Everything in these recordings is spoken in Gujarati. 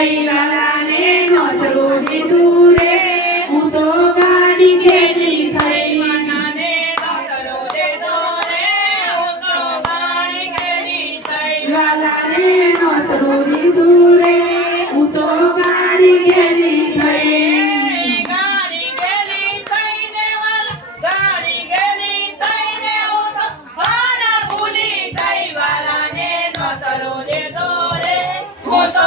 કઈ લાલાને નોતરું દીધું રે. હું તો ગાડી ખેંચી થઈ. લાલાને નોતરું દીધું રે. હું તો ગાડી ખેંચી થઈ. લાલાને નોતરું દીધું રે. હું તો ગાડી ખેંચી થઈ. Costa.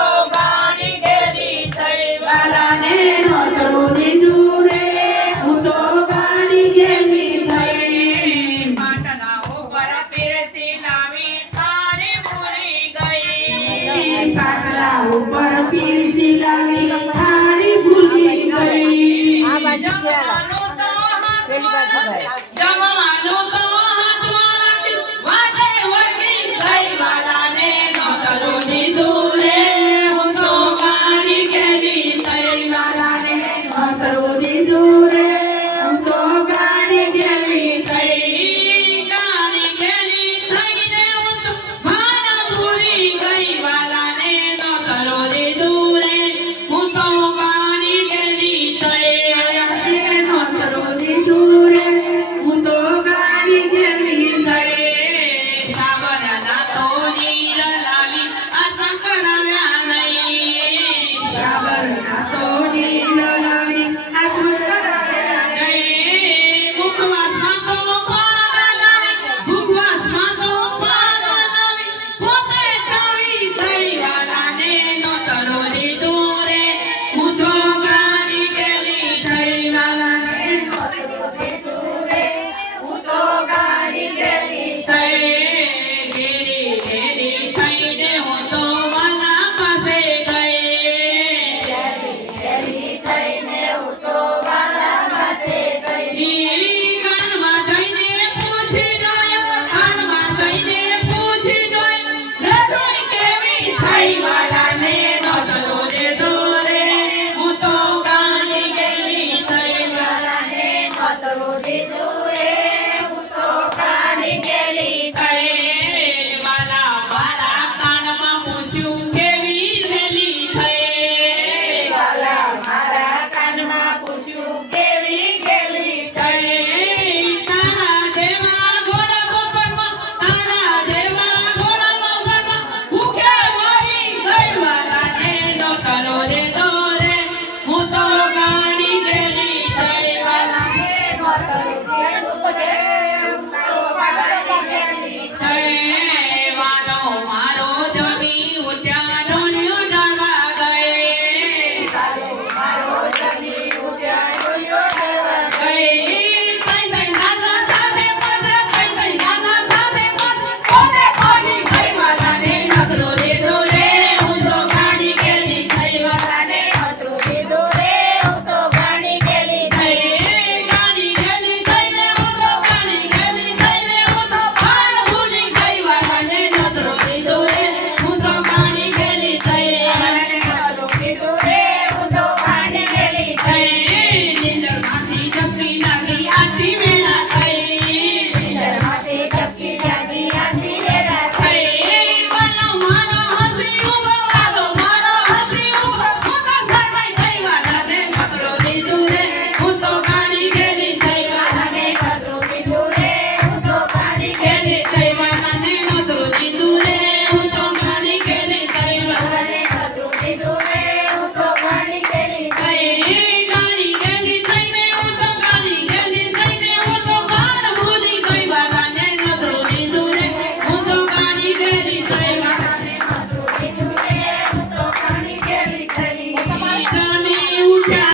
ઉપર પીર સિલાવી થાળી ભૂલી ગઈ. આ બાજુ પેલી બાજુ ભાઈ.